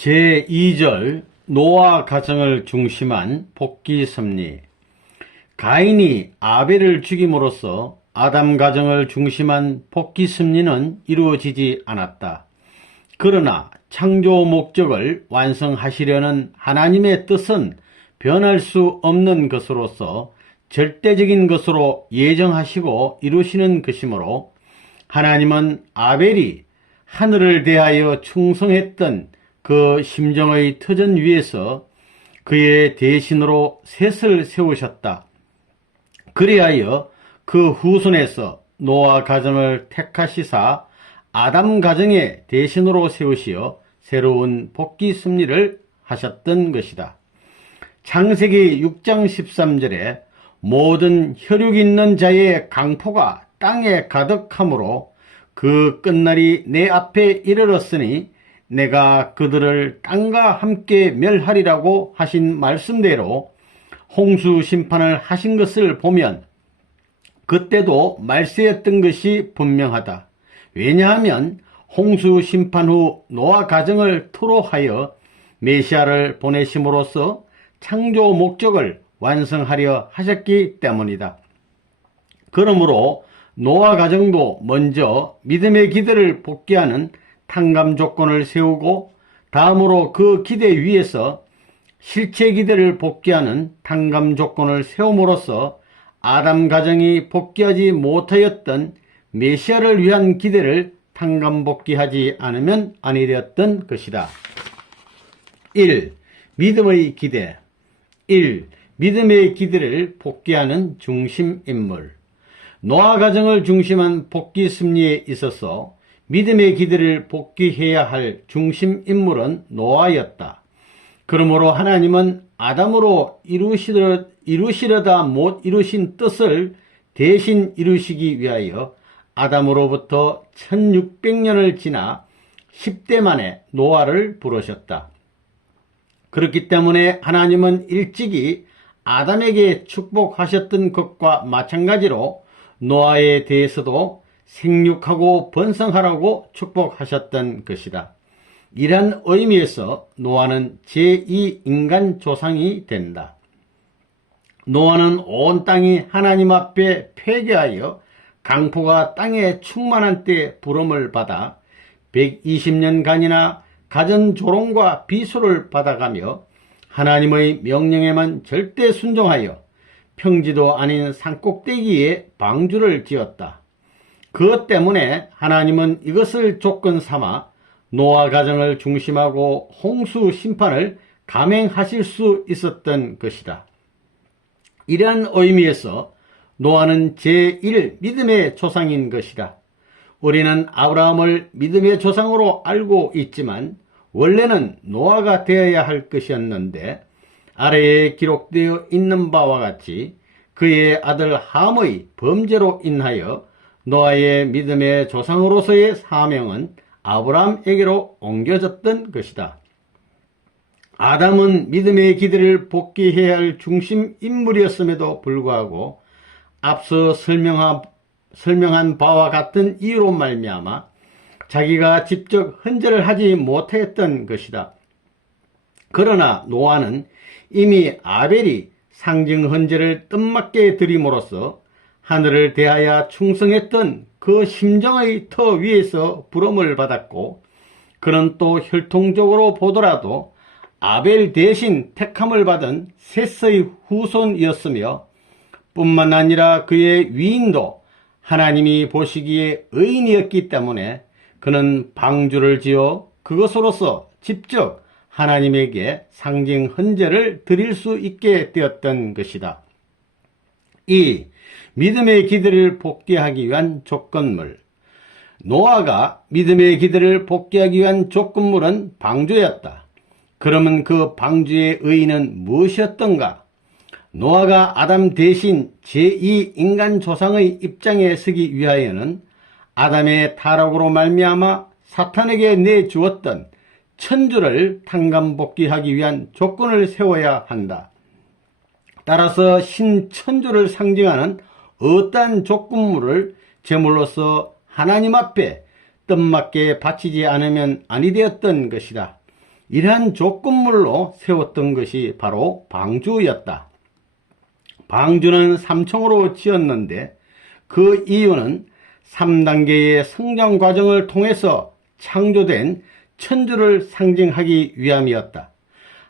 제2절 노아 가정을 중심한 복귀 섭리. 가인이 아벨을 죽임으로써 아담 가정을 중심한 복귀 섭리는 이루어지지 않았다. 그러나 창조 목적을 완성하시려는 하나님의 뜻은 변할 수 없는 것으로서 절대적인 것으로 예정하시고 이루시는 것이므로 하나님은 아벨이 하늘을 대하여 충성했던 그 심정의 터전 위에서 그의 대신으로 셋을 세우셨다. 그리하여 그 후손에서 노아 가정을 택하시사 아담 가정의 대신으로 세우시어 새로운 복귀 섭리를 하셨던 것이다. 창세기 6장 13절에 모든 혈육 있는 자의 강포가 땅에 가득하므로 그 끝날이 내 앞에 이르렀으니 내가 그들을 땅과 함께 멸하리라고 하신 말씀대로 홍수 심판을 하신 것을 보면 그때도 말세였던 것이 분명하다. 왜냐하면 홍수 심판 후 노아 가정을 토로하여 메시아를 보내심으로써 창조 목적을 완성하려 하셨기 때문이다. 그러므로 노아 가정도 먼저 믿음의 기대를 복귀하는 탕감 조건을 세우고 다음으로 그 기대 위에서 실체 기대를 복귀하는 탕감 조건을 세움으로써 아담 가정이 복귀하지 못하였던 메시아를 위한 기대를 탕감 복귀하지 않으면 아니 되었던 것이다. 1. 믿음의 기대. 1. 믿음의 기대를 복귀하는 중심 인물. 노아 가정을 중심한 복귀 섭리에 있어서 믿음의 기대를 복귀해야 할 중심 인물은 노아였다. 그러므로 하나님은 아담으로 이루시려다 못 이루신 뜻을 대신 이루시기 위하여 아담으로부터 1600년을 지나 10대 만에 노아를 부르셨다. 그렇기 때문에 하나님은 일찍이 아담에게 축복하셨던 것과 마찬가지로 노아에 대해서도 생육하고 번성하라고 축복하셨던 것이다. 이러한 의미에서 노아는 제2인간 조상이 된다. 노아는 온 땅이 하나님 앞에 회개하여 강포가 땅에 충만한 때 부름을 받아 120년간이나 가전 조롱과 비수를 받아가며 하나님의 명령에만 절대 순종하여 평지도 아닌 산꼭대기에 방주를 지었다. 그것 때문에 하나님은 이것을 조건 삼아 노아 가정을 중심하고 홍수 심판을 감행하실 수 있었던 것이다. 이러한 의미에서 노아는 제1 믿음의 조상인 것이다. 우리는 아브라함을 믿음의 조상으로 알고 있지만 원래는 노아가 되어야 할 것이었는데 아래에 기록되어 있는 바와 같이 그의 아들 함의 범죄로 인하여 노아의 믿음의 조상으로서의 사명은 아브라함에게로 옮겨졌던 것이다. 아담은 믿음의 기대를 복귀해야 할 중심 인물이었음에도 불구하고 앞서 설명한 바와 같은 이유로 말미암아 자기가 직접 헌재를 하지 못했던 것이다. 그러나 노아는 이미 아벨이 상징 헌재를 뜻맞게 드림으로써 하늘을 대하여 충성했던 그 심정의 터 위에서 부름을 받았고 그는 또 혈통적으로 보더라도 아벨 대신 택함을 받은 셋의 후손이었으며 뿐만 아니라 그의 위인도 하나님이 보시기에 의인이었기 때문에 그는 방주를 지어 그것으로서 직접 하나님에게 상징 헌제를 드릴 수 있게 되었던 것이다. 2. 믿음의 기대를 복귀하기 위한 조건물. 노아가 믿음의 기대를 복귀하기 위한 조건물은 방주였다. 그러면 그 방주의 의의는 무엇이었던가? 노아가 아담 대신 제2인간 조상의 입장에 서기 위하여는 아담의 타락으로 말미암아 사탄에게 내주었던 천주를 탕감복귀하기 위한 조건을 세워야 한다. 따라서 신천주를 상징하는 어떠한 조건물을 제물로서 하나님 앞에 뜻맞게 바치지 않으면 아니 되었던 것이다. 이러한 조건물로 세웠던 것이 바로 방주였다. 방주는 3층으로 지었는데 그 이유는 3단계의 성장 과정을 통해서 창조된 천주를 상징하기 위함이었다.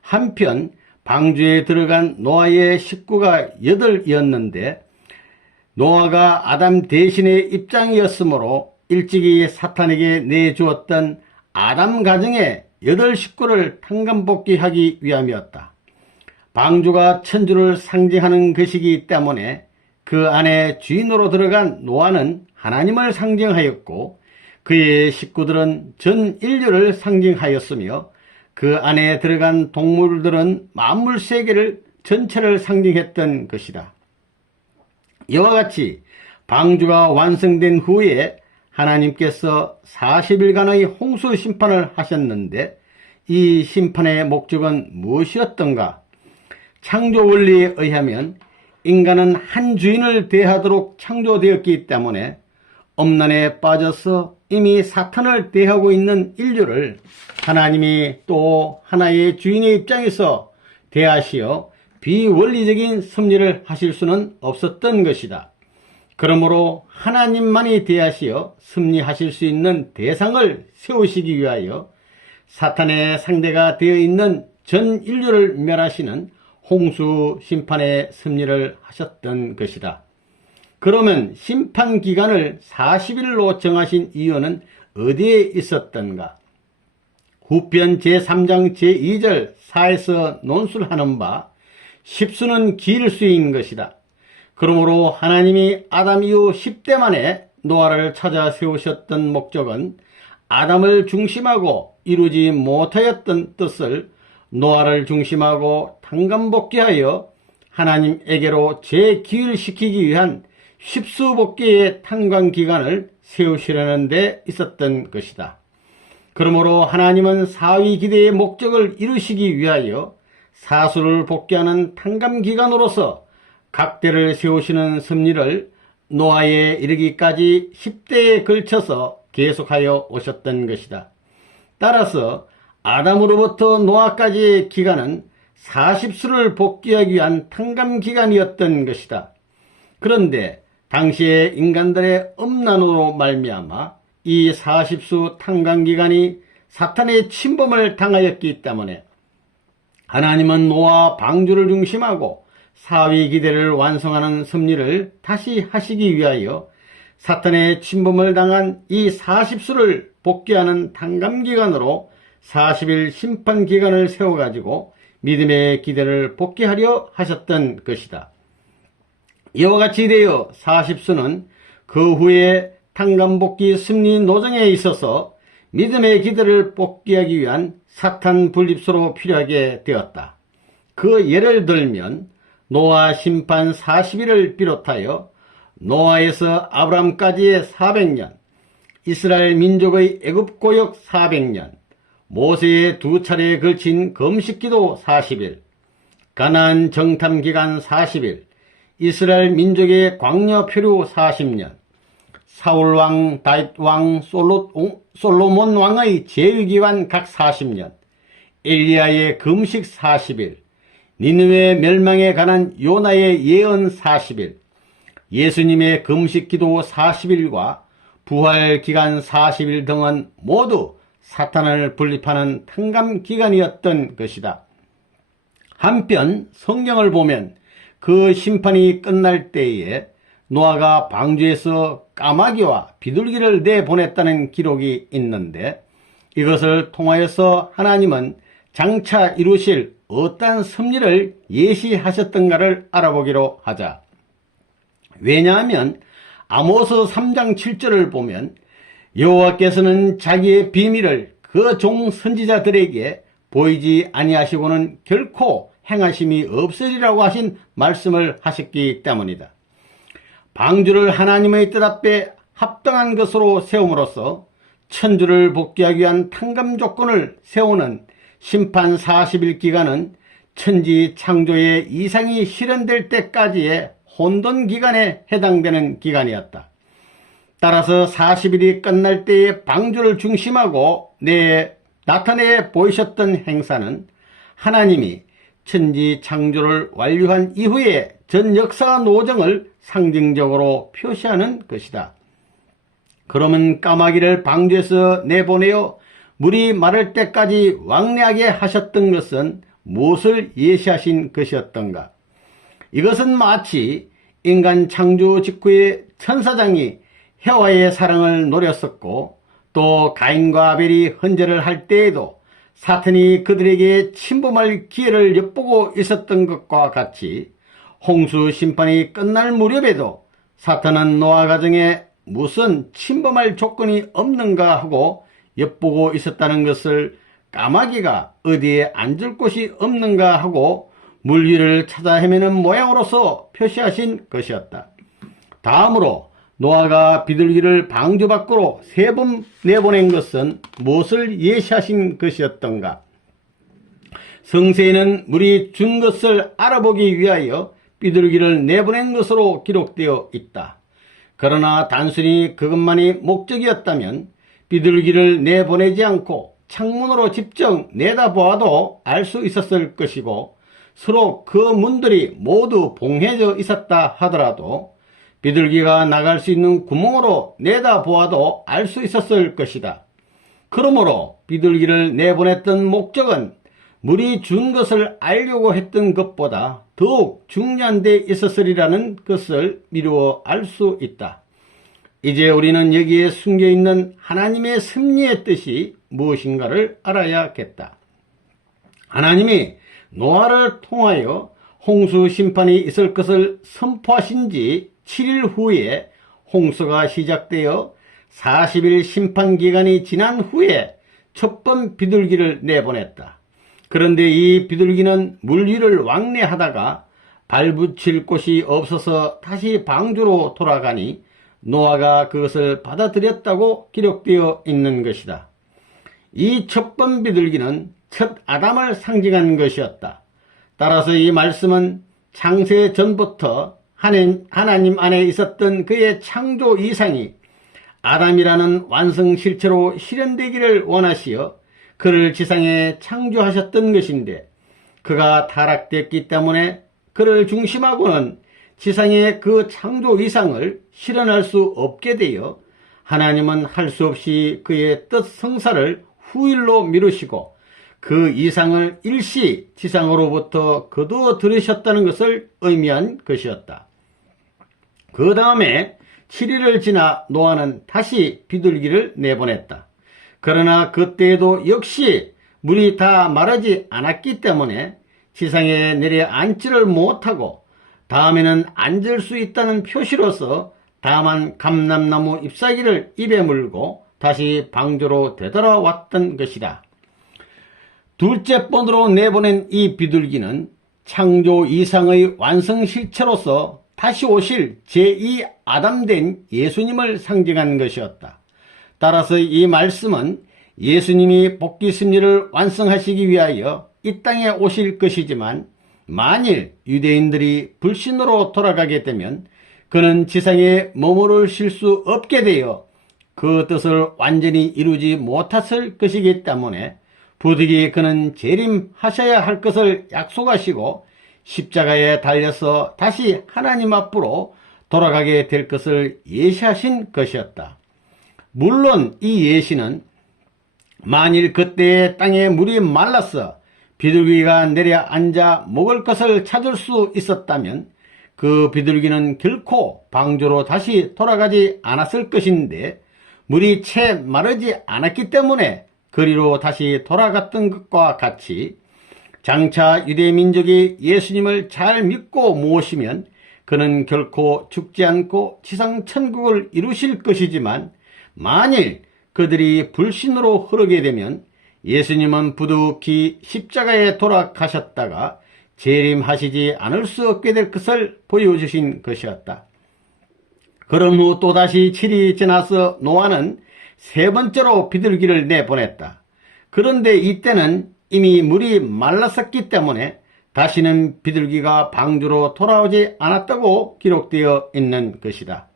한편 방주에 들어간 노아의 식구가 8이었는데 노아가 아담 대신의 입장이었으므로 일찍이 사탄에게 내주었던 아담 가정의 8식구를 탕감복귀하기 위함이었다. 방주가 천주를 상징하는 것이기 때문에 그 안에 주인으로 들어간 노아는 하나님을 상징하였고 그의 식구들은 전 인류를 상징하였으며 그 안에 들어간 동물들은 만물 세계를 전체를 상징했던 것이다. 이와 같이 방주가 완성된 후에 하나님께서 40일간의 홍수 심판을 하셨는데 이 심판의 목적은 무엇이었던가? 창조 원리에 의하면 인간은 한 주인을 대하도록 창조되었기 때문에 엄난에 빠져서 이미 사탄을 대하고 있는 인류를 하나님이 또 하나의 주인의 입장에서 대하시어 비원리적인 섭리를 하실 수는 없었던 것이다. 그러므로 하나님만이 대하시어 섭리하실 수 있는 대상을 세우시기 위하여 사탄의 상대가 되어 있는 전 인류를 멸하시는 홍수 심판의 섭리를 하셨던 것이다. 그러면 심판 기간을 40일로 정하신 이유는 어디에 있었던가? 후편 제3장 제2절 4에서 논술하는 바 십수는 길 수인 것이다. 그러므로 하나님이 아담 이후 10대 만에 노아를 찾아 세우셨던 목적은 아담을 중심하고 이루지 못하였던 뜻을 노아를 중심하고 탕감복귀하여 하나님에게로 재기율시키기 위한 십수복귀의 탄광기간을 세우시려는 데 있었던 것이다. 그러므로 하나님은 사위기대의 목적을 이루시기 위하여 사수를 복귀하는 탄감기간으로서 각대를 세우시는 섭리를 노아에 이르기까지 10대에 걸쳐서 계속하여 오셨던 것이다. 따라서 아담으로부터 노아까지의 기간은 40수를 복귀하기 위한 탕감기간이었던 것이다. 그런데 당시의 인간들의 음란으로 말미암아 이 40수 탕감기간이 사탄의 침범을 당하였기 때문에 하나님은 노아 방주를 중심하고 사위기대를 완성하는 섭리를 다시 하시기 위하여 사탄의 침범을 당한 이 40수를 복귀하는 탕감기간으로 40일 심판기간을 세워가지고 믿음의 기대를 복귀하려 하셨던 것이다. 이와 같이 되어 40수는 그 후에 탕감복귀 승리 노정에 있어서 믿음의 기대를 복귀하기 위한 사탄 분립소로 필요하게 되었다. 그 예를 들면 노아 심판 40일을 비롯하여 노아에서 아브람까지의 400년, 이스라엘 민족의 애굽고역 400년, 모세의 2차례에 걸친 금식기도 40일, 가나안 정탐기간 40일, 이스라엘 민족의 광야 표류 40년, 사울왕, 다윗왕, 솔로몬 왕의 재위기간 각 40년, 엘리야의 금식 40일, 니느웨 멸망에 관한 요나의 예언 40일, 예수님의 금식기도 40일과 부활기간 40일 등은 모두 사탄을 분립하는 탕감기간이었던 것이다. 한편 성경을 보면 그 심판이 끝날 때에 노아가 방주에서 까마귀와 비둘기를 내보냈다는 기록이 있는데 이것을 통하여서 하나님은 장차 이루실 어떠한 섭리를 예시하셨던가를 알아보기로 하자. 왜냐하면 아모스 3장 7절을 보면 여호와께서는 자기의 비밀을 그 종 선지자들에게 보이지 아니하시고는 결코 행하심이 없으리라고 하신 말씀을 하셨기 때문이다. 방주를 하나님의 뜻 앞에 합당한 것으로 세움으로써 천주를 복귀하기 위한 탕감 조건을 세우는 심판 40일 기간은 천지 창조의 이상이 실현될 때까지의 혼돈 기간에 해당되는 기간이었다. 따라서 40일이 끝날 때에 방주를 중심하고 내 나타내 보이셨던 행사는 하나님이 천지 창조를 완료한 이후의 전 역사 노정을 상징적으로 표시하는 것이다. 그러면 까마귀를 방주에서 내보내어 물이 마를 때까지 왕래하게 하셨던 것은 무엇을 예시하신 것이었던가? 이것은 마치 인간 창조 직후에 천사장이 해와의 사랑을 노렸었고, 또 가인과 아벨이 헌절을 할 때에도 사탄이 그들에게 침범할 기회를 엿보고 있었던 것과 같이 홍수 심판이 끝날 무렵에도 사탄은 노아 가정에 무슨 침범할 조건이 없는가 하고 엿보고 있었다는 것을 까마귀가 어디에 앉을 곳이 없는가 하고 물 위를 찾아 헤매는 모양으로서 표시하신 것이었다. 다음으로 노아가 비둘기를 방주 밖으로 3번 내보낸 것은 무엇을 예시하신 것이었던가? 성서에는 물이 준 것을 알아보기 위하여 비둘기를 내보낸 것으로 기록되어 있다. 그러나 단순히 그것만이 목적이었다면 비둘기를 내보내지 않고 창문으로 직접 내다보아도 알 수 있었을 것이고, 서로 그 문들이 모두 봉해져 있었다 하더라도 비둘기가 나갈 수 있는 구멍으로 내다보아도 알 수 있었을 것이다. 그러므로 비둘기를 내보냈던 목적은 물이 준 것을 알려고 했던 것보다 더욱 중요한 데 있었으리라는 것을 미루어 알 수 있다. 이제 우리는 여기에 숨겨있는 하나님의 섭리의 뜻이 무엇인가를 알아야겠다. 하나님이 노아를 통하여 홍수 심판이 있을 것을 선포하신 지 7일 후에 홍수가 시작되어 40일 심판 기간이 지난 후에 첫 번 비둘기를 내보냈다. 그런데 이 비둘기는 물 위를 왕래하다가 발붙일 곳이 없어서 다시 방주로 돌아가니 노아가 그것을 받아들였다고 기록되어 있는 것이다. 이 첫 번 비둘기는 첫 아담을 상징한 것이었다. 따라서 이 말씀은 창세 전부터 하나님 안에 있었던 그의 창조 이상이 아담이라는 완성 실체로 실현되기를 원하시어 그를 지상에 창조하셨던 것인데, 그가 타락됐기 때문에 그를 중심하고는 지상의 그 창조 이상을 실현할 수 없게 되어 하나님은 할 수 없이 그의 뜻 성사를 후일로 미루시고 그 이상을 일시 지상으로부터 거두어 들으셨다는 것을 의미한 것이었다. 그 다음에 7일을 지나 노아는 다시 비둘기를 내보냈다. 그러나 그때에도 역시 물이 다 마르지 않았기 때문에 지상에 내려앉지를 못하고 다음에는 앉을 수 있다는 표시로서 다만 감람나무 잎사귀를 입에 물고 다시 방주로 되돌아왔던 것이다. 둘째 번으로 내보낸 이 비둘기는 창조 이상의 완성실체로서 다시 오실 제2 아담된 예수님을 상징한 것이었다. 따라서 이 말씀은 예수님이 복귀 섭리를 완성하시기 위하여 이 땅에 오실 것이지만, 만일 유대인들이 불신으로 돌아가게 되면 그는 지상에 머무르실 수 없게 되어 그 뜻을 완전히 이루지 못했을 것이기 때문에 부득이 그는 재림하셔야 할 것을 약속하시고 십자가에 달려서 다시 하나님 앞으로 돌아가게 될 것을 예시하신 것이었다. 물론 이 예시는 만일 그때의 땅에 물이 말라서 비둘기가 내려앉아 먹을 것을 찾을 수 있었다면 그 비둘기는 결코 방주로 다시 돌아가지 않았을 것인데, 물이 채 마르지 않았기 때문에 거리로 다시 돌아갔던 것과 같이 장차 유대민족이 예수님을 잘 믿고 모시면 그는 결코 죽지 않고 지상천국을 이루실 것이지만, 만일 그들이 불신으로 흐르게 되면 예수님은 부득이 십자가에 돌아가셨다가 재림하시지 않을 수 없게 될 것을 보여주신 것이었다. 그런 후 또다시 7일이 지나서 노아는 세 번째로 비둘기를 내보냈다. 그런데 이때는 이미 물이 말랐었기 때문에 다시는 비둘기가 방주로 돌아오지 않았다고 기록되어 있는 것이다.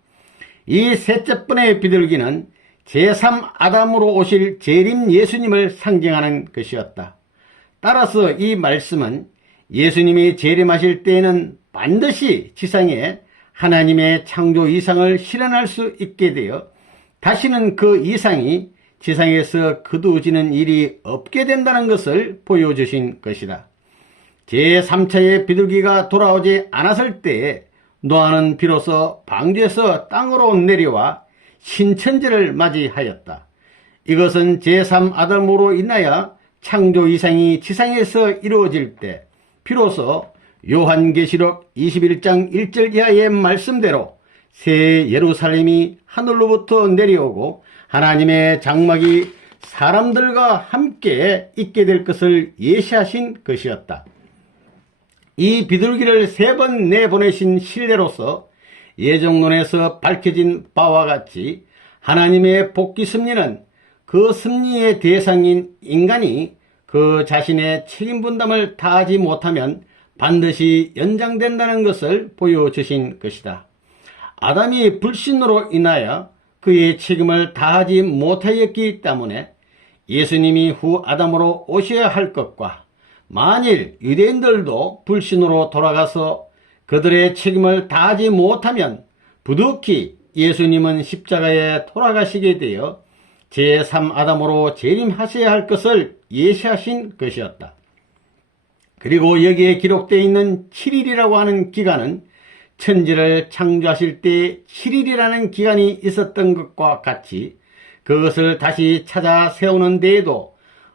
이 셋째 번의 비둘기는 제3아담으로 오실 재림 예수님을 상징하는 것이었다. 따라서 이 말씀은 예수님이 재림하실 때에는 반드시 지상에 하나님의 창조 이상을 실현할 수 있게 되어 다시는 그 이상이 지상에서 거두어지는 일이 없게 된다는 것을 보여주신 것이다. 제3차의 비둘기가 돌아오지 않았을 때에 노아는 비로소 방주에서 땅으로 내려와 신천지를 맞이하였다. 이것은 제3아담으로 인하여 창조 이상이 지상에서 이루어질 때 비로소 요한계시록 21장 1절 이하의 말씀대로 새 예루살렘이 하늘로부터 내려오고 하나님의 장막이 사람들과 함께 있게 될 것을 예시하신 것이었다. 이 비둘기를 3번 내보내신 신뢰로서 예정론에서 밝혀진 바와 같이 하나님의 복귀 섭리는 그 섭리의 대상인 인간이 그 자신의 책임 분담을 다하지 못하면 반드시 연장된다는 것을 보여주신 것이다. 아담이 불신으로 인하여 그의 책임을 다하지 못하였기 때문에 예수님이 후 아담으로 오셔야 할 것과 만일 유대인들도 불신으로 돌아가서 그들의 책임을 다하지 못하면 부득이 예수님은 십자가에 돌아가시게 되어 제3아담으로 재림하셔야 할 것을 예시하신 것이었다. 그리고 여기에 기록되어 있는 7일이라고 하는 기간은 천지를 창조하실 때 7일이라는 기간이 있었던 것과 같이 그것을 다시 찾아 세우는 데에도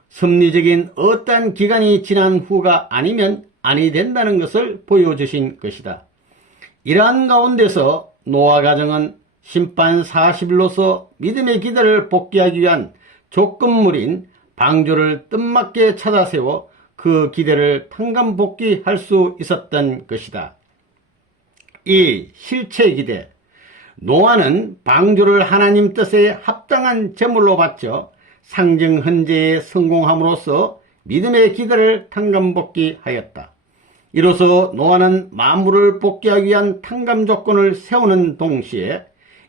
섭리적인 어떠한 기간이 지난 후가 아니면 아니 된다는 것을 보여주신 것이다. 이러한 가운데서 노아 가정은 심판 40일로서 믿음의 기대를 복귀하기 위한 조건물인 방주를 뜻맞게 찾아 세워 그 기대를 탕감복귀할 수 있었던 것이다. 이 실체 기대. 노아는 방주를 하나님 뜻에 합당한 제물로 바쳐 상징 헌재에 성공함으로써 믿음의 기대를 탕감복귀하였다. 이로써 노아는 만물을 복귀하기 위한 탕감 조건을 세우는 동시에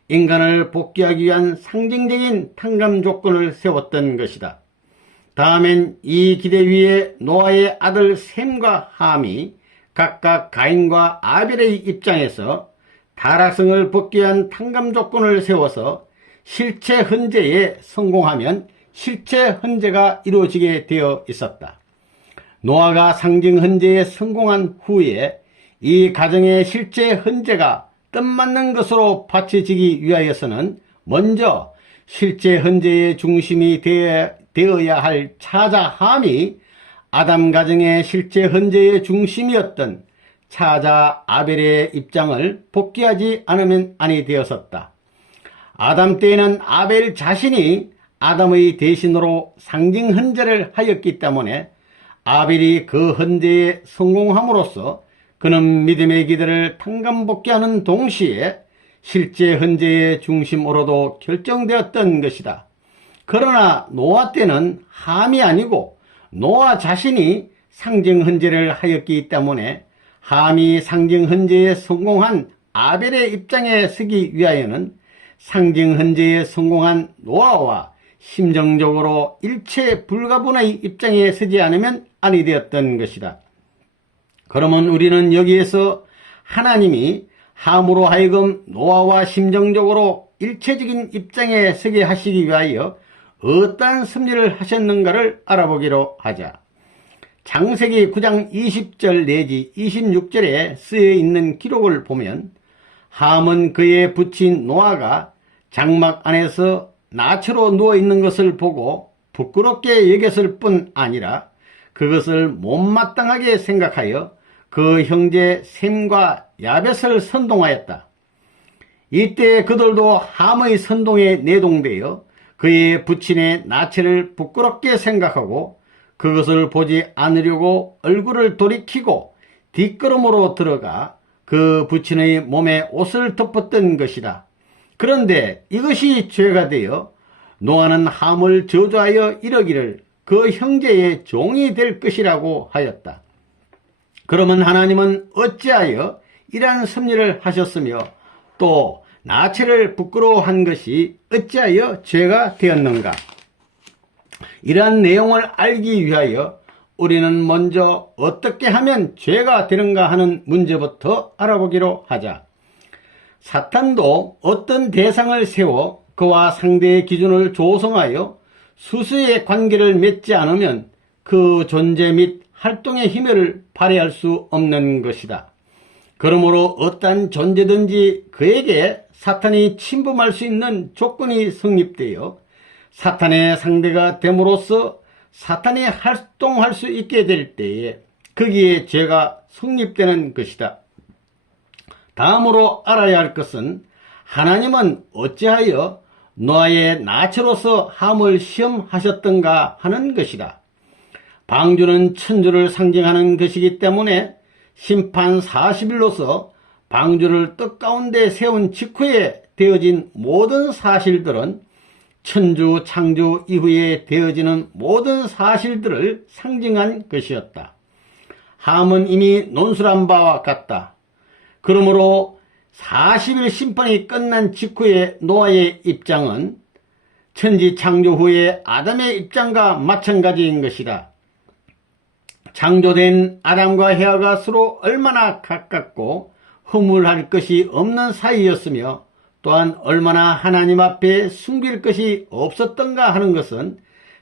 인간을 복귀하기 위한 상징적인 탕감 조건을 세웠던 것이다. 다음엔 이 기대 위에 노아의 아들 셈과 함이 각각 가인과 아벨의 입장에서 타락성을 복귀한 탕감 조건을 세워서 실체 헌재에 성공하면 실체 헌재가 이루어지게 되어 있었다. 노아가 상징 헌재에 성공한 후에 이 가정의 실체 헌재가 뜻맞는 것으로 바쳐지기 위하여서는 먼저 실체 헌재의 중심이 되어야 할 차자 함이 아담 가정의 실체 헌재의 중심이었던 차자 아벨의 입장을 복귀하지 않으면 아니 되었었다. 아담 때에는 아벨 자신이 아담의 대신으로 상징 헌재를 하였기 때문에 아벨이 그 헌재에 성공함으로써 그는 믿음의 기대를 탕감복귀하는 동시에 실제 헌재의 중심으로도 결정되었던 것이다. 그러나 노아 때는 함이 아니고 노아 자신이 상징 헌재를 하였기 때문에 함이 상징 헌재에 성공한 아벨의 입장에 서기 위하여는 상징 헌재에 성공한 노아와 심정적으로 일체 불가분의 입장에 서지 않으면 아니 되었던 것이다. 그러면 우리는 여기에서 하나님이 함으로 하여금 노아와 심정적으로 일체적인 입장에 서게 하시기 위하여 어떠한 섭리를 하셨는가를 알아보기로 하자. 창세기 9장 20절 내지 26절에 쓰여 있는 기록을 보면 함은 그의 부친 노아가 장막 안에서 나처로 누워있는 것을 보고 부끄럽게 여겼을 뿐 아니라 그것을 못마땅하게 생각하여 그 형제 셈과 야벳을 선동하였다. 이때 그들도 함의 선동에 내동되어 그의 부친의 나체를 부끄럽게 생각하고 그것을 보지 않으려고 얼굴을 돌이키고 뒷걸음으로 들어가 그 부친의 몸에 옷을 덮었던 것이다. 그런데 이것이 죄가 되어 노아는 함을 저주하여 이르기를 그 형제의 종이 될 것이라고 하였다. 그러면 하나님은 어찌하여 이러한 섭리를 하셨으며 또 나체를 부끄러워한 것이 어찌하여 죄가 되었는가? 이러한 내용을 알기 위하여 우리는 먼저 어떻게 하면 죄가 되는가 하는 문제부터 알아보기로 하자. 사탄도 어떤 대상을 세워 그와 상대의 기준을 조성하여 수수의 관계를 맺지 않으면 그 존재 및 활동의 힘을 발휘할 수 없는 것이다. 그러므로 어떤 존재든지 그에게 사탄이 침범할 수 있는 조건이 성립되어 사탄의 상대가 됨으로써 사탄이 활동할 수 있게 될 때에 거기에 죄가 성립되는 것이다. 다음으로 알아야 할 것은 하나님은 어찌하여 노아의 나체로서 함을 시험하셨던가 하는 것이다. 방주는 천주를 상징하는 것이기 때문에 심판 40일로서 방주를 떡 가운데 세운 직후에 되어진 모든 사실들은 천주 창조 이후에 되어지는 모든 사실들을 상징한 것이었다. 함은 이미 논술한 바와 같다. 그러므로 40일 심판이 끝난 직후의 노아의 입장은 천지 창조 후의 아담의 입장과 마찬가지인 것이다. 창조된 아담과 헤아가 서로 얼마나 가깝고 허물할 것이 없는 사이였으며 또한 얼마나 하나님 앞에 숨길 것이 없었던가 하는 것은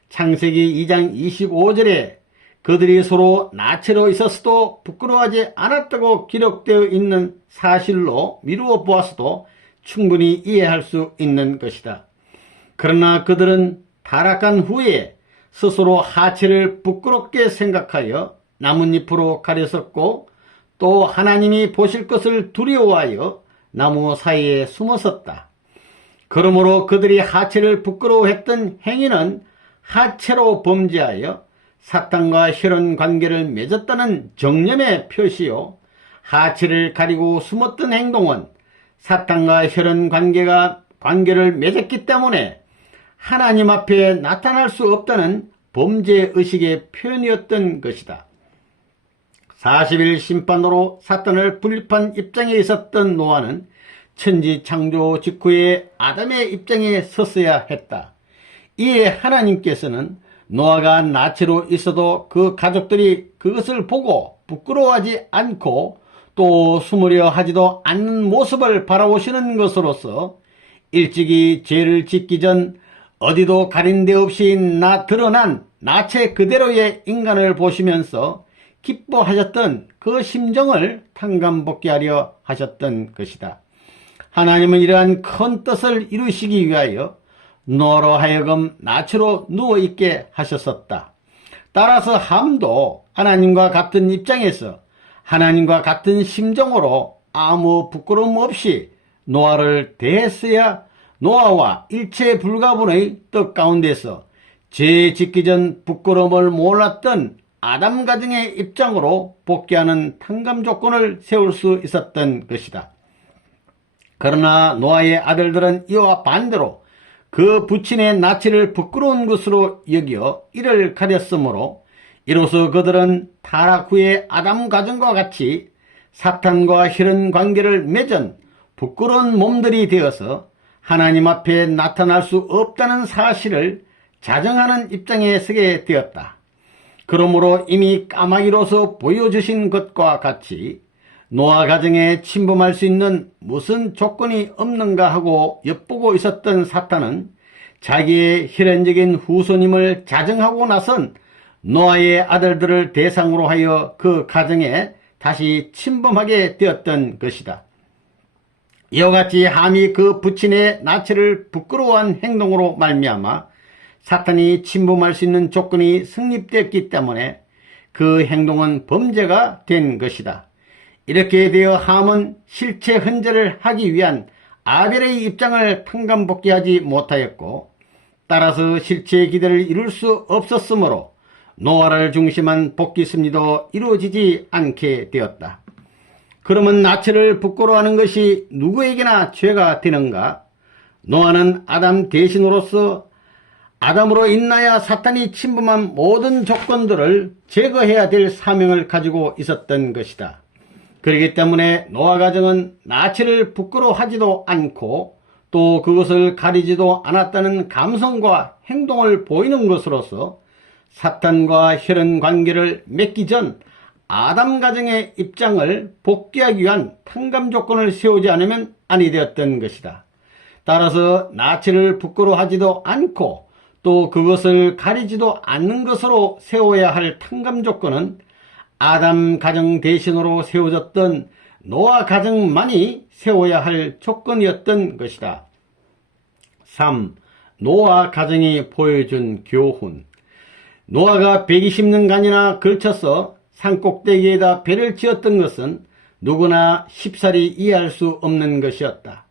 창세기 2장 25절에 그들이 서로 나체로 있었어도 부끄러워하지 않았다고 기록되어 있는 사실로 미루어 보았어도 충분히 이해할 수 있는 것이다. 그러나 그들은 타락한 후에 스스로 하체를 부끄럽게 생각하여 나뭇잎으로 가렸었고 또 하나님이 보실 것을 두려워하여 나무 사이에 숨었었다. 그러므로 그들이 하체를 부끄러워했던 행위는 하체로 범죄하여 사탄과 혈연 관계를 맺었다는 정념의 표시요, 하체를 가리고 숨었던 행동은 사탄과 혈연 관계를 맺었기 때문에 하나님 앞에 나타날 수 없다는 범죄의식의 표현이었던 것이다. 40일 심판으로 사탄을 분립한 입장에 있었던 노아는 천지 창조 직후에 아담의 입장에 섰어야 했다. 이에 하나님께서는 노아가 나체로 있어도 그 가족들이 그것을 보고 부끄러워하지 않고 또 숨으려 하지도 않는 모습을 바라보시는 것으로서 일찍이 죄를 짓기 전 어디도 가린 데 없이 드러난 나체 그대로의 인간을 보시면서 기뻐하셨던 그 심정을 탕감복귀하려 하셨던 것이다. 하나님은 이러한 큰 뜻을 이루시기 위하여 노아로 하여금 나체로 누워있게 하셨었다. 따라서 함도 하나님과 같은 입장에서 하나님과 같은 심정으로 아무 부끄러움 없이 노아를 대했어야 노아와 일체 불가분의 떡 가운데서 죄 짓기 전 부끄러움을 몰랐던 아담 가정의 입장으로 복귀하는 탕감 조건을 세울 수 있었던 것이다. 그러나 노아의 아들들은 이와 반대로 그 부친의 나체를 부끄러운 것으로 여겨 이를 가렸으므로 이로써 그들은 타락 후에 아담 가정과 같이 사탄과 혈연 관계를 맺은 부끄러운 몸들이 되어서 하나님 앞에 나타날 수 없다는 사실을 자정하는 입장에 서게 되었다. 그러므로 이미 까마귀로서 보여주신 것과 같이 노아 가정에 침범할 수 있는 무슨 조건이 없는가 하고 엿보고 있었던 사탄은 자기의 혈연적인 후손임을 자정하고 나선 노아의 아들들을 대상으로 하여 그 가정에 다시 침범하게 되었던 것이다. 이와 같이 함이 그 부친의 나체를 부끄러워한 행동으로 말미암아 사탄이 침범할 수 있는 조건이 성립되었기 때문에 그 행동은 범죄가 된 것이다. 이렇게 되어 함은 실체 헌재를 하기 위한 아벨의 입장을 탕감복귀하지 못하였고 따라서 실체의 기대를 이룰 수 없었으므로 노아를 중심한 복귀 섭리도 이루어지지 않게 되었다. 그러면 나체를 부끄러워하는 것이 누구에게나 죄가 되는가? 노아는 아담 대신으로서 아담으로 인하여 사탄이 침범한 모든 조건들을 제거해야 될 사명을 가지고 있었던 것이다. 그렇기 때문에 노아 가정은 나치를 부끄러워하지도 않고 또 그것을 가리지도 않았다는 감성과 행동을 보이는 것으로서 사탄과 혈연 관계를 맺기 전 아담 가정의 입장을 복귀하기 위한 탕감 조건을 세우지 않으면 아니 되었던 것이다. 따라서 나치를 부끄러워하지도 않고 또 그것을 가리지도 않는 것으로 세워야 할 탕감 조건은 아담 가정 대신으로 세워졌던 노아 가정만이 세워야 할 조건이었던 것이다. 3. 노아 가정이 보여준 교훈. 노아가 120년간이나 걸쳐서 산꼭대기에다 배를 지었던 것은 누구나 쉽사리 이해할 수 없는 것이었다.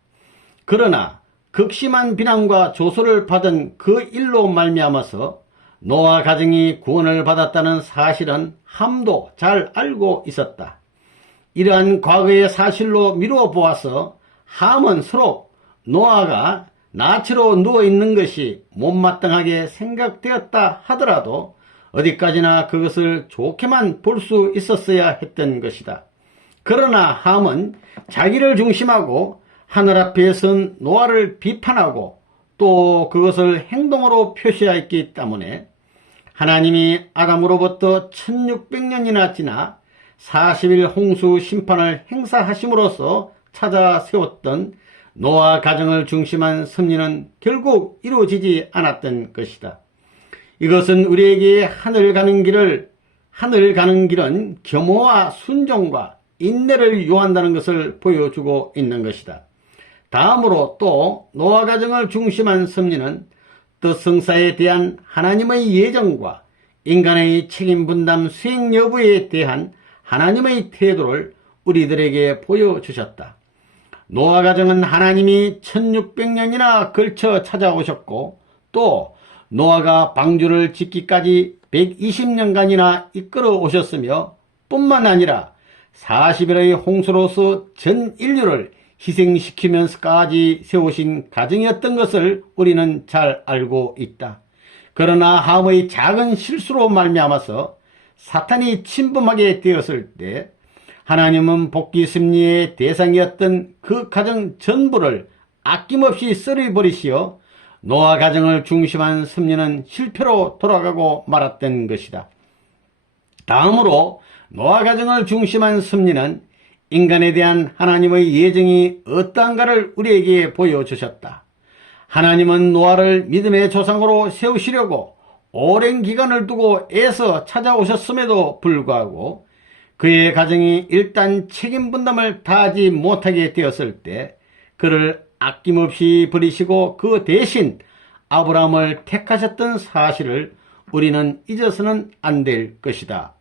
그러나 극심한 비난과 조소를 받은 그 일로 말미암아서 노아 가정이 구원을 받았다는 사실은 함도 잘 알고 있었다. 이러한 과거의 사실로 미루어 보아서 함은 서로 노아가 나치로 누워있는 것이 못마땅하게 생각되었다 하더라도 어디까지나 그것을 좋게만 볼 수 있었어야 했던 것이다. 그러나 함은 자기를 중심하고 하늘 앞에 선 노아를 비판하고 또 그것을 행동으로 표시하였기 때문에 하나님이 아담으로부터 1600년이나 지나 40일 홍수 심판을 행사하심으로써 찾아 세웠던 노아 가정을 중심한 섭리는 결국 이루어지지 않았던 것이다. 이것은 우리에게 하늘 가는 길은 겸허와 순종과 인내를 요한다는 것을 보여주고 있는 것이다. 다음으로 또 노아 가정을 중심한 섭리는 뜻성사에 대한 하나님의 예정과 인간의 책임 분담 수행 여부에 대한 하나님의 태도를 우리들에게 보여주셨다. 노아 가정은 하나님이 1600년이나 걸쳐 찾아오셨고 또 노아가 방주를 짓기까지 120년간이나 이끌어 오셨으며 뿐만 아니라 40일의 홍수로서 전 인류를 희생시키면서까지 세우신 가정이었던 것을 우리는 잘 알고 있다. 그러나 함의 작은 실수로 말미암아서 사탄이 침범하게 되었을 때 하나님은 복귀 섭리의 대상이었던 그 가정 전부를 아낌없이 썰어버리시어 노아 가정을 중심한 섭리는 실패로 돌아가고 말았던 것이다. 다음으로 노아 가정을 중심한 섭리는 인간에 대한 하나님의 예정이 어떠한가를 우리에게 보여주셨다. 하나님은 노아를 믿음의 조상으로 세우시려고 오랜 기간을 두고 애써 찾아오셨음에도 불구하고 그의 가정이 일단 책임 분담을 다하지 못하게 되었을 때 그를 아낌없이 버리시고 그 대신 아브라함을 택하셨던 사실을 우리는 잊어서는 안 될 것이다.